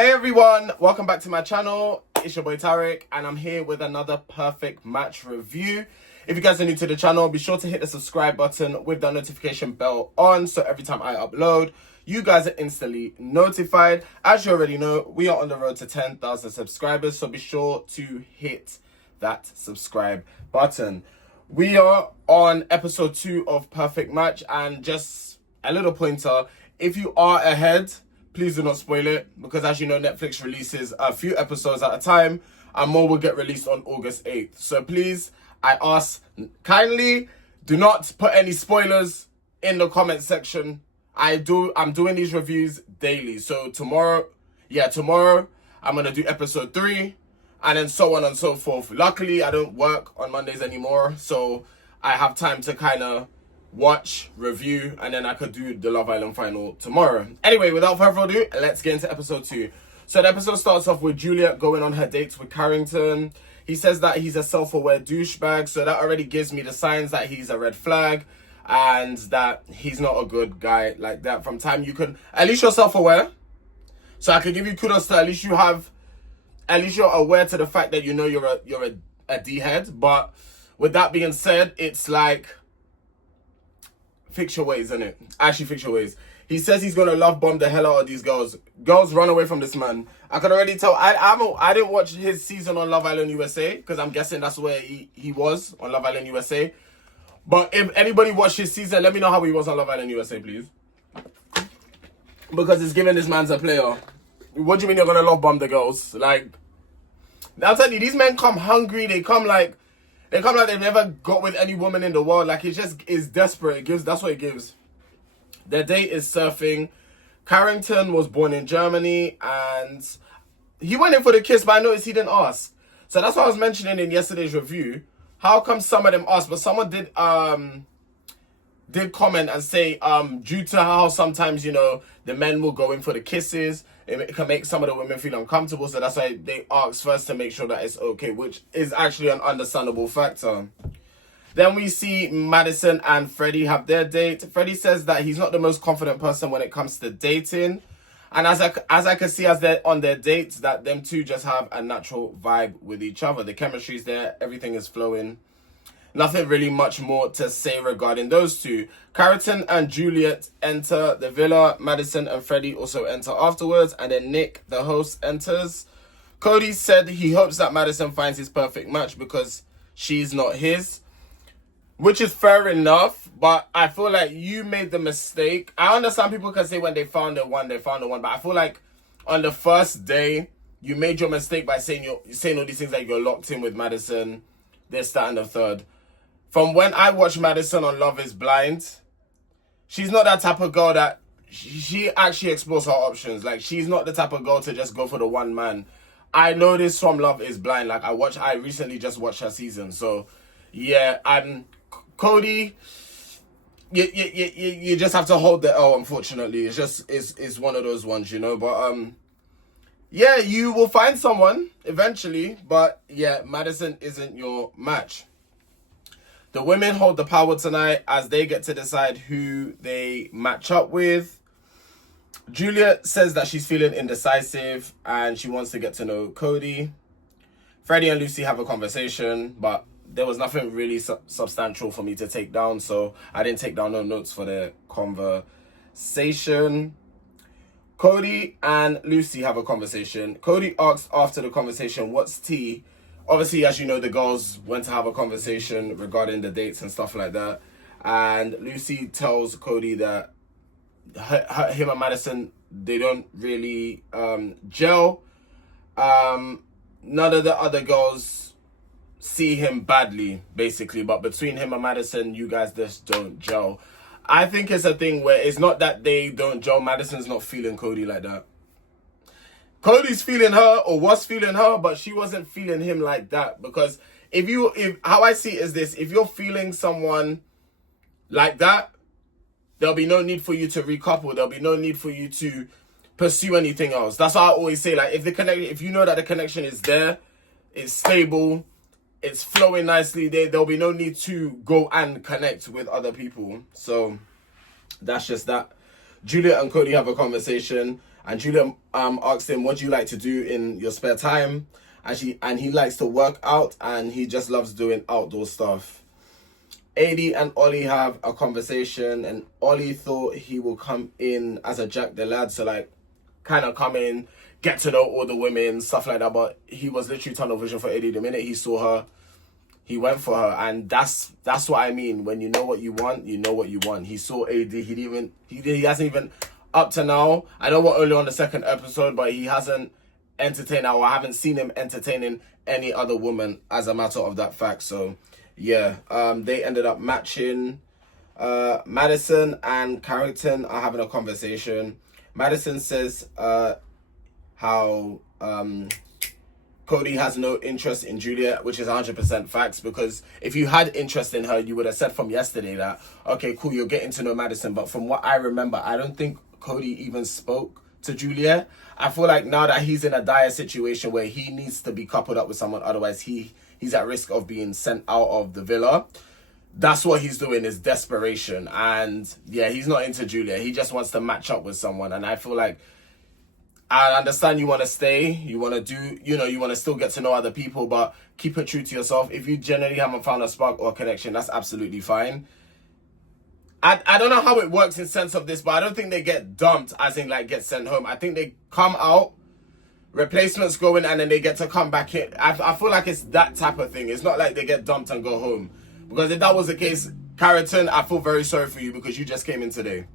Hey everyone, welcome back to my channel. It's your boy Tarek and I'm here with another perfect match review. If you guys are new to the channel, be sure to hit the subscribe button with the notification bell on so every time I upload, you guys are instantly notified. As you already know, we are on the road to 10,000 subscribers, so be sure to hit that subscribe button. We are on episode 2 of Perfect Match, and just a little pointer, if you are ahead, please do not spoil it, because as you know, Netflix releases a few episodes at a time and more will get released on August 8th. So please, I ask kindly, do not put any spoilers in the comment section. I'm doing these reviews daily. So tomorrow, I'm going to do episode 3 and then so on and so forth. Luckily, I don't work on Mondays anymore, so I have time to kind of watch, review, and then I could do the Love Island final tomorrow. Anyway, without further ado, let's get into episode 2. So the episode starts off with Juliet going on her dates with Carrington. He says that he's a self-aware douchebag, so that already gives me the signs that he's a red flag and that he's not a good guy like that. From time you can, at least you're self-aware, so I can give you kudos to at least you're aware to the fact that you know you're a D-head. But with that being said, it's like, fix your ways, innit? Actually, fix your ways. He says he's gonna love bomb the hell out of these girls. Girls, run away from this man. I can already tell. I didn't watch his season on Love Island USA because I'm guessing that's where he was on Love Island USA. But if anybody watched his season, let me know how he was on Love Island USA, please. Because it's giving this man's a player. What do you mean you're gonna love bomb the girls? Like, I'll tell you, these men come hungry. They come like they've never got with any woman in the world. Like, it just is desperate. That's what it gives. Their date is surfing. Carrington was born in Germany and he went in for the kiss, but I noticed he didn't ask. So that's what I was mentioning in yesterday's review. How come some of them asked, but someone did comment and say due to how sometimes, you know, the men will go in for the kisses, it can make some of the women feel uncomfortable, so that's why they ask first to make sure that it's okay, which is actually an understandable factor. Then we see Madison and Freddie have their date. Freddie says that he's not the most confident person when it comes to dating, and as I can see as they're on their dates, that them two just have a natural vibe with each other. The chemistry's there, everything is flowing. Nothing really much more to say regarding those two. Carrington and Juliet enter the villa. Madison and Freddie also enter afterwards. And then Nick, the host, enters. Cody said he hopes that Madison finds his perfect match because she's not his. Which is fair enough. But I feel like you made the mistake. I understand people can say when they found the one, they found the one. But I feel like on the first day, you made your mistake by saying all these things like you're locked in with Madison, this, that, and the third. From when I watched Madison on Love is Blind, she's not that type of girl that she actually explores her options. Like, she's not the type of girl to just go for the one man. I know this from Love is Blind. Like, I recently just watched her season. So, yeah, Cody, you just have to hold the L, unfortunately. It's one of those ones, you know. But, yeah, you will find someone eventually. But, yeah, Madison isn't your match. The women hold the power tonight as they get to decide who they match up with. Juliet says that she's feeling indecisive and she wants to get to know Cody. Freddie and Lucy have a conversation, but there was nothing really substantial for me to take down, so I didn't take down no notes for the conversation. Cody and Lucy have a conversation. Cody asks after the conversation, what's tea? Obviously, as you know, the girls went to have a conversation regarding the dates and stuff like that. And Lucy tells Cody that him and Madison, they don't really gel. None of the other girls see him badly, basically. But between him and Madison, you guys just don't gel. I think it's a thing where it's not that they don't gel. Madison's not feeling Cody like that. Cody's feeling her or was feeling her, but she wasn't feeling him like that. Because if how I see it is this, if you're feeling someone like that, there'll be no need for you to recouple. There'll be no need for you to pursue anything else. That's why I always say, like, if you know that the connection is there, it's stable, it's flowing nicely, there'll be no need to go and connect with other people. So that's just that. Juliet and Cody have a conversation. And Juliet asked him, what do you like to do in your spare time? And he likes to work out, and he just loves doing outdoor stuff. AD and Ollie have a conversation, and Ollie thought he will come in as a Jack the Lad, so like kind of come in, get to know all the women, stuff like that. But he was literally tunnel vision for AD. The minute he saw her, he went for her, and that's what I mean. When you know what you want, you know what you want. He saw AD. He hasn't even up to now. I know we're early on the second episode, but he hasn't entertained, or I haven't seen him entertaining any other woman as a matter of that fact. So yeah, they ended up matching. Madison and Carrington are having a conversation. Madison says how Cody has no interest in Juliet, which is 100% facts, because if you had interest in her, you would have said from yesterday that, okay, cool, you're getting to know Madison. But from what I remember, I don't think Cody even spoke to Juliet. I feel like now that he's in a dire situation where he needs to be coupled up with someone, otherwise he's at risk of being sent out of the villa. That's what he's doing, is desperation. And yeah, he's not into Juliet. He just wants to match up with someone. And I feel like, I understand you want to stay, you want to do, you want to still get to know other people, but keep it true to yourself. If you generally haven't found a spark or a connection, that's absolutely fine. I don't know how it works in sense of this, but I don't think they get dumped as in like get sent home. I think they come out, replacements go in, and then they get to come back in. I feel like it's that type of thing. It's not like they get dumped and go home. Because if that was the case, Carrington, I feel very sorry for you because you just came in today.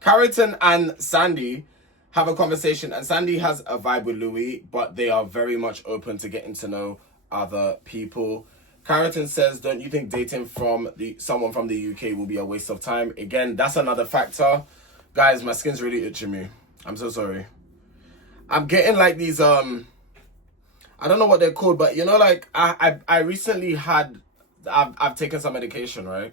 Carrington and Sandy have a conversation, and Sandy has a vibe with Louis, but they are very much open to getting to know other people. Carrington says, don't you think dating from someone from the UK will be a waste of time? Again, that's another factor. Guys, my skin's really itching me. I'm so sorry. I'm getting like these, I don't know what they're called, but like I recently had, I've taken some medication, right?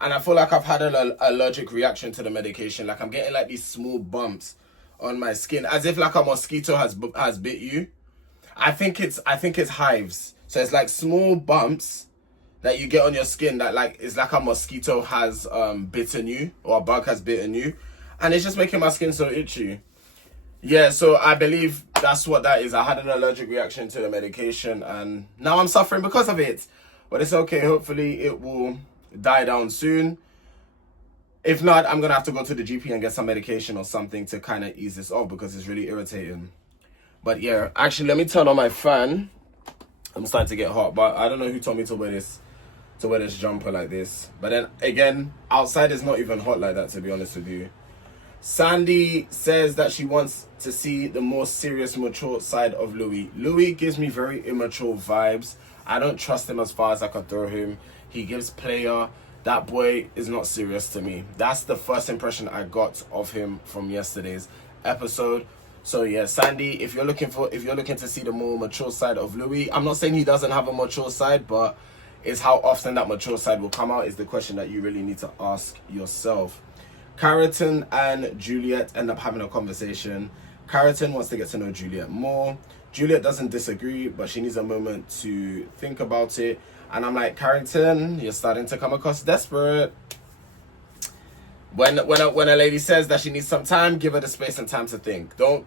And I feel like I've had an allergic reaction to the medication. Like I'm getting like these small bumps on my skin, as if like a mosquito has bit you. I think it's hives. So it's like small bumps that you get on your skin that like it's like a mosquito has bitten you, or a bug has bitten you, and it's just making my skin so itchy. Yeah, so I believe that's what that is. I had an allergic reaction to the medication, and now I'm suffering because of it. But it's okay. Hopefully it will die down soon. If not, I'm gonna have to go to the GP and get some medication or something to kind of ease this off, because it's really irritating. But yeah, actually, let me turn on my fan. I'm starting to get hot, but I don't know who told me to wear this jumper like this. But then again, outside is not even hot like that, to be honest with you. Sandy says that she wants to see the more serious, mature side of Louis. Louis gives me very immature vibes. I don't trust him as far as I could throw him. He gives player. That boy is not serious to me. That's the first impression I got of him from yesterday's episode. So yeah, Sandy, if you're looking to see the more mature side of Louis, I'm not saying he doesn't have a mature side, but it's how often that mature side will come out is the question that you really need to ask yourself. Carrington and Juliet end up having a conversation. Carrington wants to get to know Juliet more. Juliet doesn't disagree, but she needs a moment to think about it. And I'm like, Carrington, you're starting to come across desperate. When a lady says that she needs some time, give her the space and time to think. Don't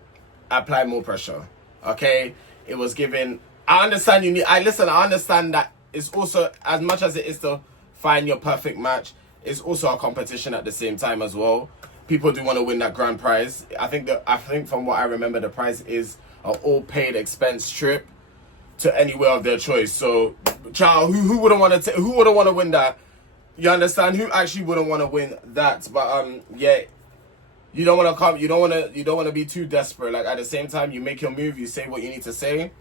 apply more pressure. Okay? It was given. I understand I understand that it's also, as much as it is to find your perfect match, it's also a competition at the same time as well. People do want to win that grand prize. I think from what I remember, the prize is an all-paid expense trip to anywhere of their choice. So, child, who wouldn't want to win that? You understand? Who actually wouldn't want to win that? But yeah, you don't want to be too desperate. Like at the same time, you make your move, you say what you need to say.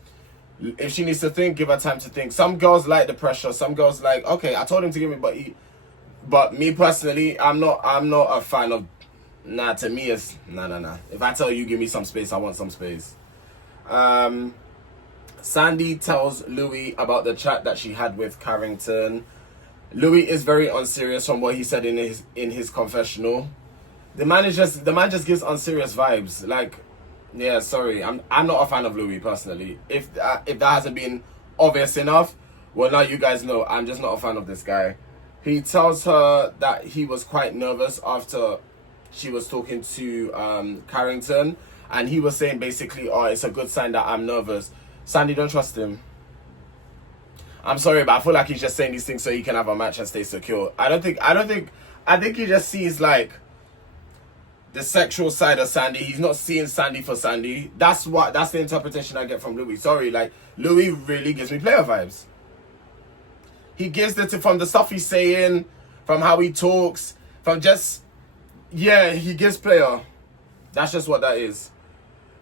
If she needs to think, give her time to think. Some girls like the pressure. Some girls like, okay, I told him to give me, but me personally, I'm not a fan of. Nah, to me it's nah. If I tell you give me some space, I want some space. Sandy tells Louis about the chat that she had with Carrington. Louis is very unserious from what he said in his confessional. The man just gives unserious vibes. Like, yeah, sorry, I'm not a fan of Louis personally. If that hasn't been obvious enough, well, now you guys know I'm just not a fan of this guy. He tells her that he was quite nervous after she was talking to Carrington, and he was saying basically, oh, it's a good sign that I'm nervous. Sandy, don't trust him. I'm sorry, but I feel like he's just saying these things so he can have a match and stay secure. I think he just sees like the sexual side of Sandy. He's not seeing Sandy for Sandy. That's the interpretation I get from Louis. Sorry, like Louis really gives me player vibes. He gives it from the stuff he's saying, from how he talks, from just, yeah, he gives player. That's just what that is.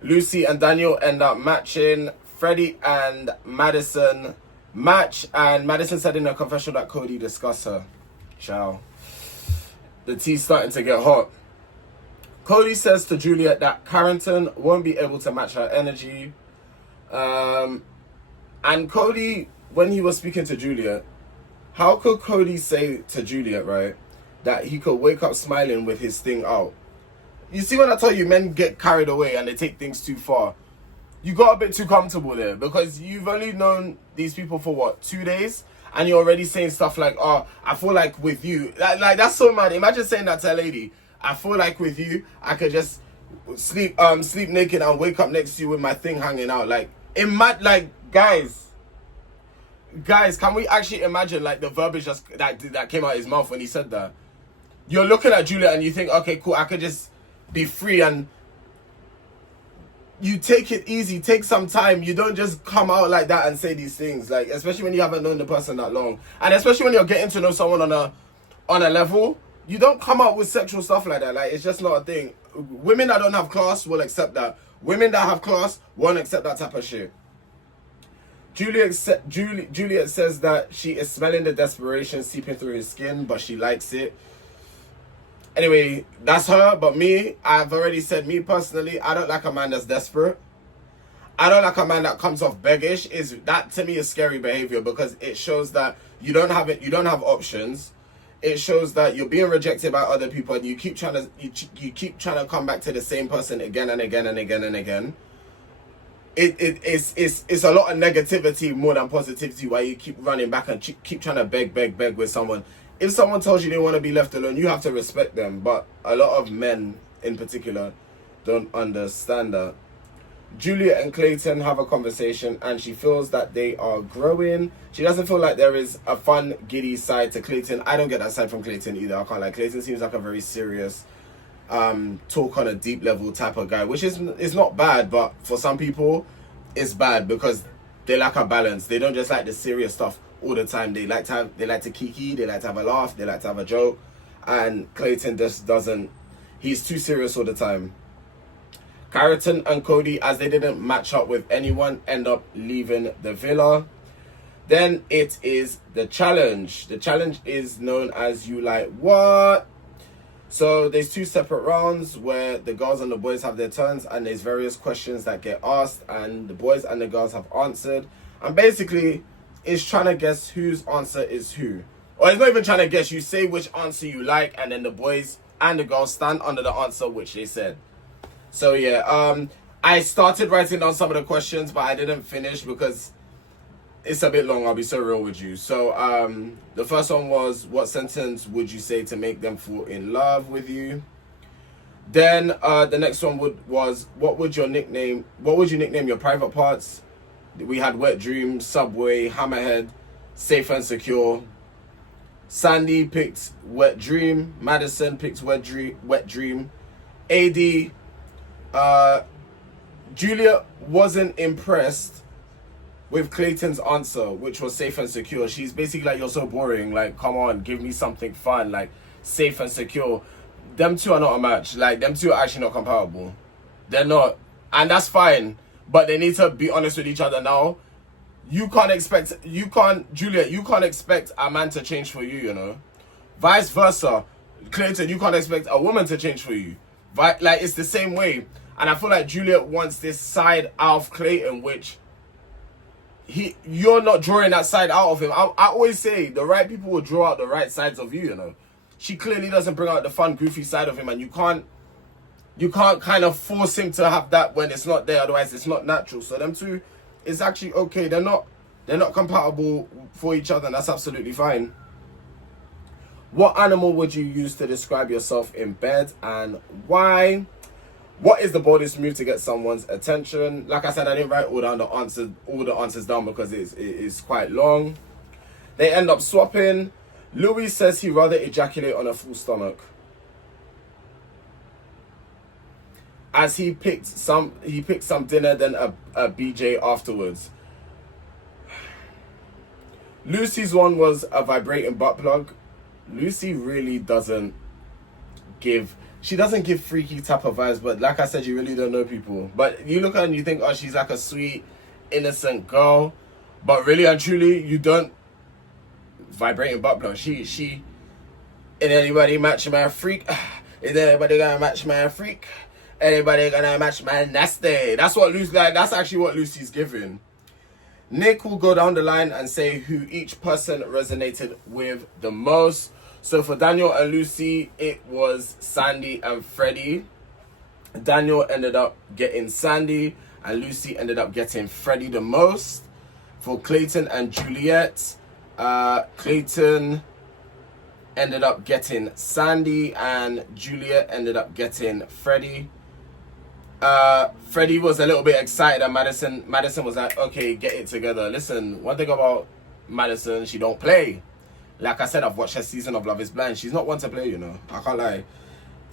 Lucy and Daniel end up matching. Freddie and Madison match, and Madison said in her confession that Cody discussed her. Ciao. The tea's starting to get hot. Cody says to Juliet that Carrington won't be able to match her energy. And Cody, when he was speaking to Juliet, how could Cody say to Juliet, right, that he could wake up smiling with his thing out? You see, when I tell you men get carried away and they take things too far, you got a bit too comfortable there, because you've only known these people for what, 2 days, and you're already saying stuff like, oh, I feel like with you, like that's so mad. Imagine saying that to a lady. I feel like with you, I could just sleep naked and wake up next to you with my thing hanging out. Like, guys, can we actually imagine like the verbiage just that came out of his mouth when he said that? You're looking at Julia and you think, okay, cool, I could just be free, and you take it easy, take some time. You don't just come out like that and say these things, like, especially when you haven't known the person that long, and especially when you're getting to know someone on a level. You don't come out with sexual stuff like that. Like, it's just not a thing. Women that don't have class will accept that. Women that have class won't accept that type of shit. Juliet says that she is smelling the desperation seeping through his skin, but she likes it. Anyway, that's her. But me, I've already said, me personally, I don't like a man that's desperate. I don't like a man that comes off beggish. That to me is scary behavior, because it shows that you don't have options. It shows that you're being rejected by other people, and you keep trying to come back to the same person again and again and again and again. It's a lot of negativity more than positivity, why you keep running back and keep trying to beg with someone. If someone tells you they want to be left alone, you have to respect them. But a lot of men in particular don't understand that. Juliet and Clayton have a conversation, and she feels that they are growing. She doesn't feel like there is a fun, giddy side to Clayton. I don't get that side from Clayton either. I can't lie. Clayton seems like a very serious, talk on a deep level type of guy, which is not bad, but for some people, it's bad because they lack a balance. They don't just like the serious stuff all the time. They like to kiki. They like to have a laugh. They like to have a joke, and Clayton just doesn't. He's too serious all the time. Carrington and Cody, as they didn't match up with anyone, end up leaving the villa. Then it is the challenge. The challenge is known as You Like What? So there's 2 separate rounds where the girls and the boys have their turns, and there's various questions that get asked, and the boys and the girls have answered. And basically, it's trying to guess whose answer is who. Or it's not even trying to guess. You say which answer you like, and then the boys and the girls stand under the answer which they said. So yeah, I started writing down some of the questions, but I didn't finish because it's a bit long. I'll be so real with you. So the first one was, what sentence would you say to make them fall in love with you? Then the next one was what would you nickname your private parts? We had Wet Dream, Subway, Hammerhead, Safe and Secure. Sandy picked Wet Dream. Madison picked Wet Dream. AD. Julia wasn't impressed with Clayton's answer, which was Safe and Secure. She's basically like, you're so boring. Like, come on, give me something fun. Like, Safe and Secure. Them two are not a match. Like, them two are actually not compatible. They're not. And that's fine. But they need to be honest with each other now. Juliet, you can't expect a man to change for you, you know. Vice versa. Clayton, you can't expect a woman to change for you. Like, it's the same way. And I feel like Juliet wants this side out of Clayton, which you're not drawing that side out of him. I always say the right people will draw out the right sides of you, you know. She clearly doesn't bring out the fun, goofy side of him, and you can't kind of force him to have that when it's not there, otherwise it's not natural. So them two is actually okay. They're not compatible for each other, and that's absolutely fine. What animal would you use to describe yourself in bed, and why? What is the boldest move to get someone's attention? Like I said, I didn't write all the answers down because it's quite long. They end up swapping. Louis says he'd rather ejaculate on a full stomach, as he picked some dinner than a BJ afterwards. Lucy's one was a vibrating butt plug. Lucy really doesn't give freaky type of vibes, but like I said, you really don't know people. But you look at her and you think, oh, she's like a sweet, innocent girl. But really and truly, you don't. Vibrating butt plug. She is anybody match my freak? Is anybody gonna match my freak? Anybody gonna match my nasty? That's what Lucy like. That's actually what Lucy's giving. Nick will go down the line and say who each person resonated with the most. So for Daniel and Lucy, it was Sandy and Freddie. Daniel ended up getting Sandy, and Lucy ended up getting Freddie the most. For Clayton and Juliet, Clayton ended up getting Sandy, and Juliet ended up getting Freddie. Freddie was a little bit excited, and Madison was like, okay, get it together. Listen, one thing about Madison, she don't play. Like I said, I've watched her season of Love is Blind. She's not one to play, you know. I can't lie.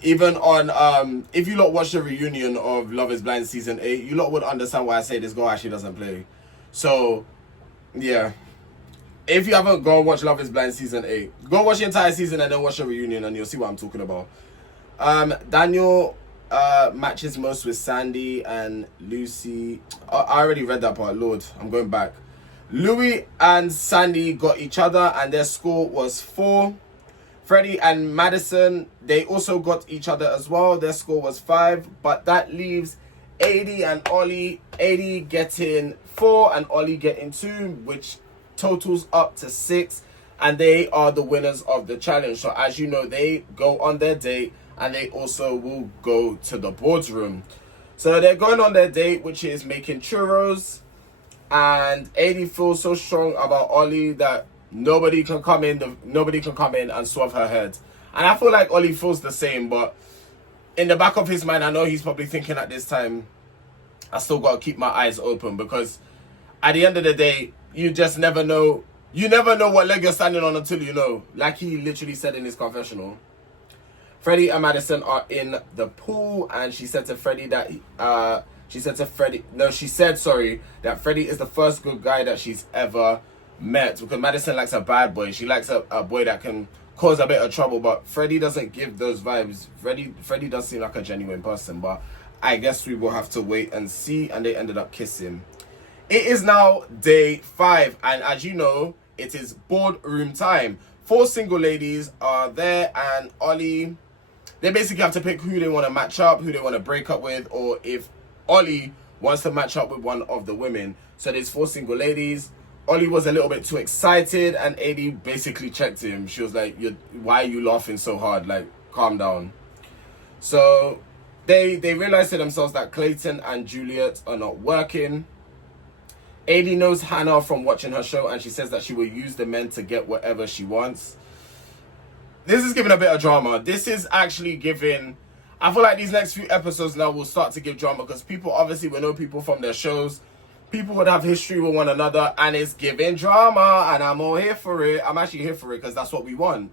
Even on, if you lot watch the reunion of Love is Blind season 8, you lot would understand why I say this girl actually doesn't play. So, yeah. If you haven't gone watch Love is Blind season 8, go watch the entire season and then watch the reunion and you'll see what I'm talking about. Daniel matches most with Sandy, and Lucy. I already read that part, Lord. I'm going back. Louis and Sandy got each other, and their score was 4. Freddie and Madison, they also got each other as well. Their score was 5, but that leaves Adi and Ollie. Adi getting 4 and Ollie getting 2, which totals up to 6, and they are the winners of the challenge. So as you know, they go on their date, and they also will go to the boardroom. So they're going on their date, which is making churros. And Adi feels so strong about Ollie that nobody can come in and swerve her head. And I feel like Ollie feels the same, but in the back of his mind, I know he's probably thinking at this time, I still got to keep my eyes open, because at the end of the day, you just never know. You never know what leg you're standing on until you know. Like he literally said in his confessional. Freddie and Madison are in the pool, and she said to Freddie that that Freddie is the first good guy that she's ever met, because Madison likes a bad boy. She likes a boy that can cause a bit of trouble, but Freddie doesn't give those vibes. Freddie does seem like a genuine person, but I guess we will have to wait and see. And they ended up kissing. It is now day 5, and as you know, it is boardroom time. 4 single ladies are there, and Ollie, they basically have to pick who they want to match up, who they want to break up with, or if Ollie wants to match up with one of the women. So there's 4 single ladies. Ollie was a little bit too excited, and Adi basically checked him. She was like, why are you laughing so hard? Like, calm down. So they realized to themselves that Clayton and Juliet are not working. Adi knows Hannah from watching her show, and she says that she will use the men to get whatever she wants. This is giving a bit of drama. This is actually giving... I feel like these next few episodes now will start to give drama, because people obviously will know people from their shows. People would have history with one another, and it's giving drama, and I'm all here for it. I'm actually here for it because that's what we want.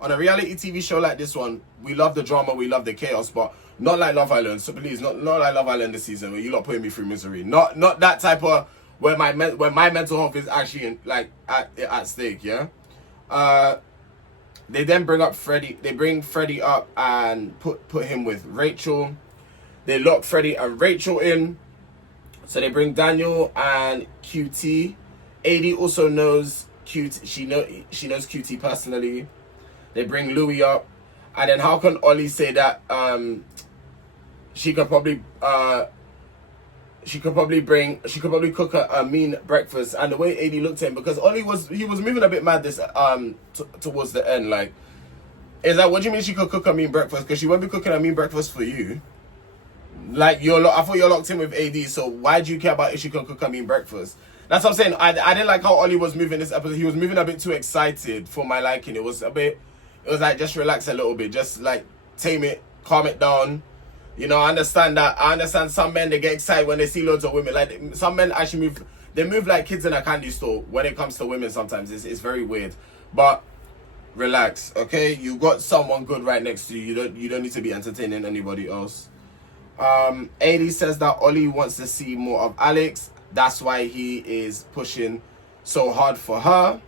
On a reality TV show like this one, we love the drama, we love the chaos, but not like Love Island. So please, not like Love Island this season where you lot putting me through misery. Not that type of where my mental health is actually at stake. Yeah. They then bring up Freddie. They bring Freddie up and put him with Rachel. They lock Freddie and Rachel in. So they bring Daniel and QT. Adi also knows QT. She knows QT personally. They bring Louis up, and then how can Ollie say that she could probably cook a mean breakfast? And the way Adi looked at him, because Ollie was moving a bit mad this towards the end, like, is that, what do you mean she could cook a mean breakfast? Because she won't be cooking a mean breakfast for you. Like, I thought you're locked in with AD, so why do you care about if she can cook a mean breakfast? That's what I'm saying. I didn't like how Ollie was moving this episode. He was moving a bit too excited for my liking. It was a bit It was like, just relax a little bit, just like tame it, calm it down. You know, I understand that. I understand some men, they get excited when they see loads of women. Like, some men actually move like kids in a candy store when it comes to women sometimes. It's very weird. But relax, okay? You got someone good right next to you. You don't need to be entertaining anybody else. AD says that Ollie wants to see more of Alex. That's why he is pushing so hard for her.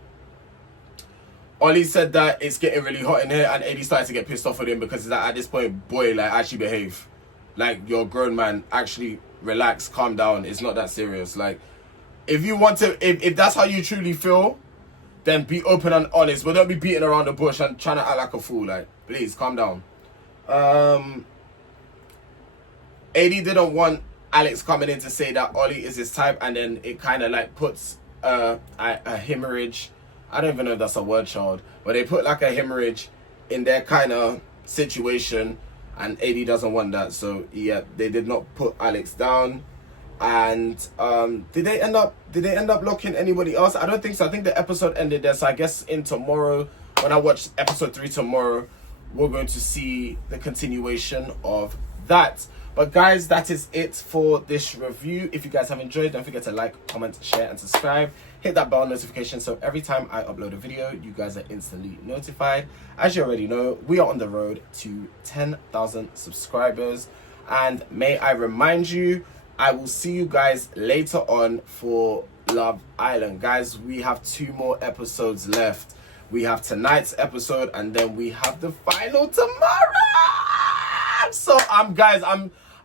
Ollie said that it's getting really hot in here, and AD started to get pissed off with him because at this point, boy, like, actually behave. Like, you're a grown man. Actually relax, calm down. It's not that serious. Like, if you want to, if that's how you truly feel, then be open and honest. But don't be beating around the bush and trying to act like a fool. Like, please, calm down. AD didn't want Alex coming in to say that Ollie is his type, and then it kind of like puts a hemorrhage. I don't even know if that's a word, child. But they put like a hemorrhage in their kind of situation, and AD doesn't want that. So yeah, they did not put Alex down. And did they end up locking anybody else? I don't think so. I think the episode ended there. So I guess in tomorrow, when I watch episode 3 tomorrow, we're going to see the continuation of that. But guys, that is it for this review. If you guys have enjoyed, don't forget to like, comment, share, and subscribe. Hit that bell notification so every time I upload a video, you guys are instantly notified. As you already know, we are on the road to 10,000 subscribers. And may I remind you, I will see you guys later on for Love Island. Guys, we have 2 more episodes left. We have tonight's episode, and then we have the final tomorrow. So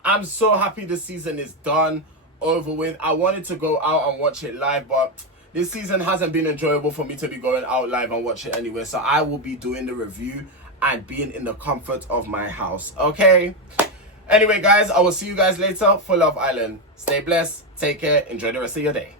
I'm so happy the season is done, over with. I wanted to go out and watch it live, but this season hasn't been enjoyable for me to be going out live and watch it anyway. So I will be doing the review and being in the comfort of my house. Okay? Anyway, guys, I will see you guys later for Love Island. Stay blessed. Take care. Enjoy the rest of your day.